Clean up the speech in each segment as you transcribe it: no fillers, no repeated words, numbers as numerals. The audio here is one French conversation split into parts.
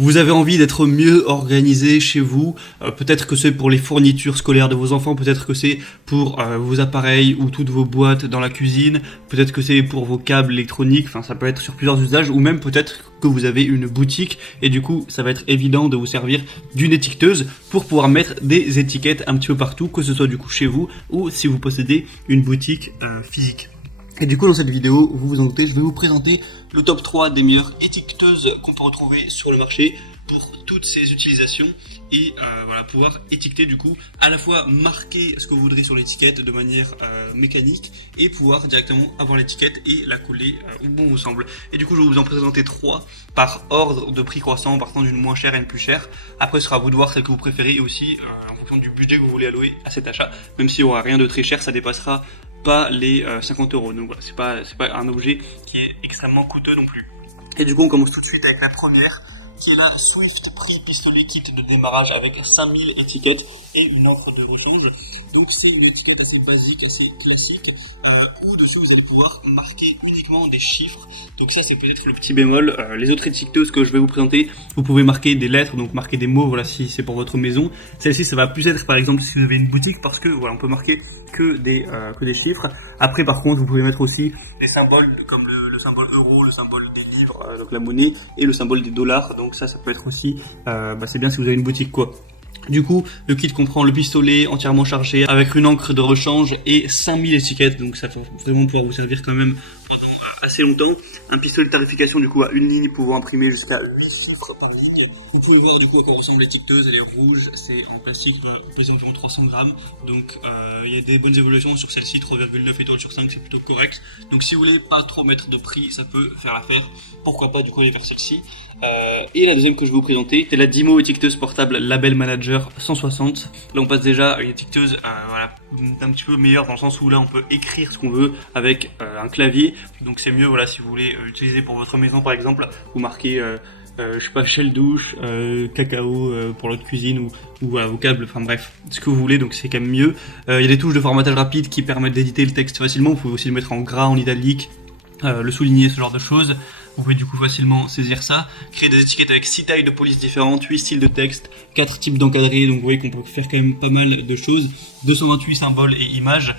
Vous avez envie d'être mieux organisé chez vous, peut-être que c'est pour les fournitures scolaires de vos enfants, peut-être que c'est pour vos appareils ou toutes vos boîtes dans la cuisine, peut-être que c'est pour vos câbles électroniques, enfin ça peut être sur plusieurs usages, ou même peut-être que vous avez une boutique et du coup ça va être évident de vous servir d'une étiqueteuse pour pouvoir mettre des étiquettes un petit peu partout, que ce soit du coup chez vous ou si vous possédez une boutique physique. Et du coup dans cette vidéo, vous vous en doutez, je vais vous présenter le top 3 des meilleures étiqueteuses qu'on peut retrouver sur le marché pour toutes ces utilisations et voilà, pouvoir étiqueter du coup, à la fois marquer ce que vous voudrez sur l'étiquette de manière mécanique et pouvoir directement avoir l'étiquette et la coller où bon vous semble. Et du coup je vais vous en présenter 3 par ordre de prix croissant, partant d'une moins chère à une plus chère. Après ce sera à vous de voir celle que vous préférez et aussi en fonction du budget que vous voulez allouer à cet achat. Même s'il n'y aura rien de très cher, ça dépassera pas les 50 €. Donc voilà, c'est pas un objet qui est extrêmement coûteux non plus. Et du coup on commence tout de suite avec la première, qui est la Swift Prix Pistolet Kit de démarrage avec 5000 étiquettes et une encre de rechange. Donc c'est une étiquette assez basique, assez classique, où dessus vous allez pouvoir marquer uniquement des chiffres. Donc ça c'est peut-être le petit bémol. Les autres étiqueteuses que je vais vous présenter, vous pouvez marquer des lettres, donc marquer des mots, voilà, si c'est pour votre maison. Celle-ci ça va plus être par exemple si vous avez une boutique, parce que voilà, on peut marquer que des chiffres. Après par contre vous pouvez mettre aussi des symboles comme le symbole euro, le symbole des livres, donc la monnaie, et le symbole des dollars. Donc ça peut être aussi, c'est bien si vous avez une boutique quoi. Du coup, le kit comprend le pistolet entièrement chargé avec une encre de rechange et 5000 étiquettes, donc ça va vraiment pouvoir vous servir quand même assez longtemps. Un pistolet de tarification du coup à une ligne pouvant imprimer jusqu'à 8 chiffres par ligne. Vous pouvez voir du coup à quoi ressemble l'étiqueteuse, elle est rouge, c'est en plastique, elle pèse environ 300 grammes, donc il y a des bonnes évolutions sur celle-ci, 3,9 étoiles sur 5, c'est plutôt correct. Donc si vous voulez pas trop mettre de prix, ça peut faire l'affaire, pourquoi pas du coup aller vers celle-ci. Et la deuxième que je vais vous présenter, c'est la Dymo étiqueteuse portable Label Manager 160. Là on passe déjà à une étiqueteuse voilà, un petit peu meilleure dans le sens où là on peut écrire ce qu'on veut avec un clavier, donc c'est mieux voilà, si vous voulez utiliser pour votre maison par exemple, vous marquez je sais pas, gel douche, cacao pour l'autre cuisine ou voilà, vos câbles, enfin bref, ce que vous voulez, donc c'est quand même mieux. Il y a des touches de formatage rapide qui permettent d'éditer le texte facilement, vous pouvez aussi le mettre en gras, en italique, le souligner, ce genre de choses. Vous pouvez du coup facilement saisir ça, créer des étiquettes avec 6 tailles de police différentes, 8 styles de texte, 4 types d'encadrés, donc vous voyez qu'on peut faire quand même pas mal de choses, 228 symboles et images,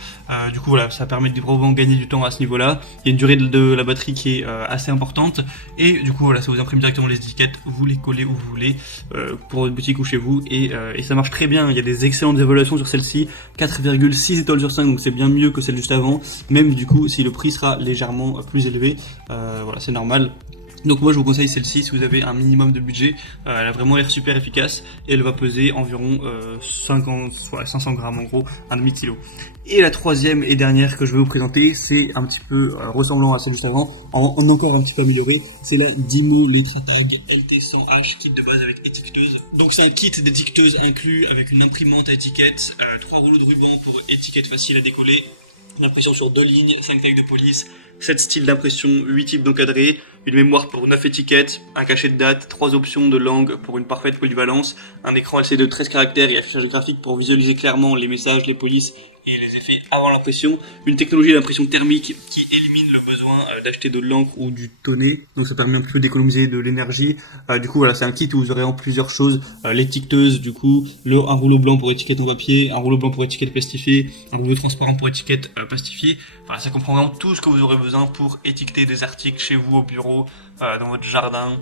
du coup voilà, ça permet de vraiment gagner du temps à ce niveau-là. Il y a une durée de la batterie qui est assez importante, et du coup voilà, ça vous imprime directement les étiquettes, vous les collez où vous voulez, pour votre boutique ou chez vous, et ça marche très bien. Il y a des excellentes évaluations sur celle-ci, 4,6 étoiles sur 5, donc c'est bien mieux que celle juste avant, même du coup si le prix sera légèrement plus élevé, voilà, c'est normal. Donc moi je vous conseille celle-ci si vous avez un minimum de budget, elle a vraiment l'air super efficace et elle va peser environ 500 grammes en gros, un demi-kilo. Et la troisième et dernière que je vais vous présenter, c'est un petit peu ressemblant à celle juste avant, en encore un petit peu amélioré, c'est la Dymo LetraTag LT100H, kit de base avec étiqueteuse. Donc c'est un kit d'étiqueteuse inclus avec une imprimante à étiquettes, 3 rouleaux de ruban pour étiquettes faciles à décoller, une impression sur 2 lignes, 5 tailles de police, 7 styles d'impression, 8 types d'encadrés, une mémoire pour 9 étiquettes, un cachet de date, 3 options de langue pour une parfaite polyvalence, un écran LCD de 13 caractères et affichage graphique pour visualiser clairement les messages, les polices et les effets avant l'impression, une technologie d'impression thermique qui élimine le besoin d'acheter de l'encre ou du tonnet, donc ça permet un peu d'économiser de l'énergie. Du coup voilà, c'est un kit où vous aurez en plusieurs choses, l'étiqueteuse du coup, un rouleau blanc pour étiquette en papier, un rouleau blanc pour étiquette plastifiée, un rouleau transparent pour étiquette plastifiée. Voilà, ça comprend vraiment tout ce que vous aurez besoin pour étiqueter des articles chez vous au bureau, dans votre jardin,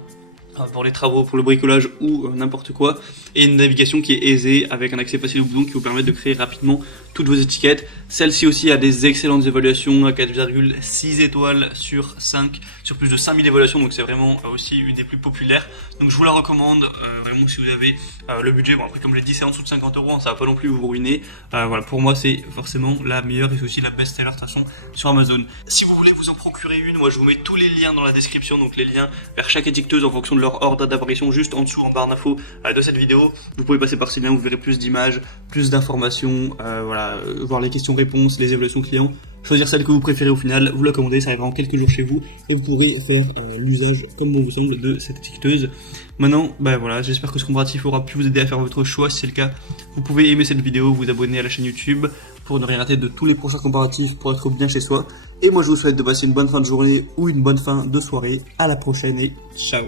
pour les travaux, pour le bricolage ou n'importe quoi, et une navigation qui est aisée avec un accès facile au bouton qui vous permet de créer rapidement toutes vos étiquettes. Celle-ci aussi a des excellentes évaluations à 4,6 étoiles sur 5 sur plus de 5000 évaluations, donc c'est vraiment aussi une des plus populaires, donc je vous la recommande vraiment si vous avez le budget. Bon après comme je l'ai dit c'est en dessous de 50 €, hein, ça va pas non plus vous ruiner, voilà, pour moi c'est forcément la meilleure et c'est aussi la best-seller de toute façon sur Amazon. Si vous voulez vous en procurer une, moi je vous mets tous les liens dans la description, donc les liens vers chaque étiqueteuse en fonction de leur ordre d'apparition juste en dessous en barre d'infos de cette vidéo. Vous pouvez passer par ces liens, vous verrez plus d'images, plus d'informations, voilà, voir les questions-réponses, les évaluations clients, choisir celle que vous préférez au final, vous la commandez, ça arrivera en quelques jours chez vous et vous pourrez faire l'usage comme bon vous semble de cette étiqueteuse. Maintenant, voilà, j'espère que ce comparatif aura pu vous aider à faire votre choix. Si c'est le cas, vous pouvez aimer cette vidéo, vous abonner à la chaîne YouTube pour ne rien rater de tous les prochains comparatifs pour être bien chez soi. Et moi je vous souhaite de passer une bonne fin de journée ou une bonne fin de soirée. À la prochaine et ciao.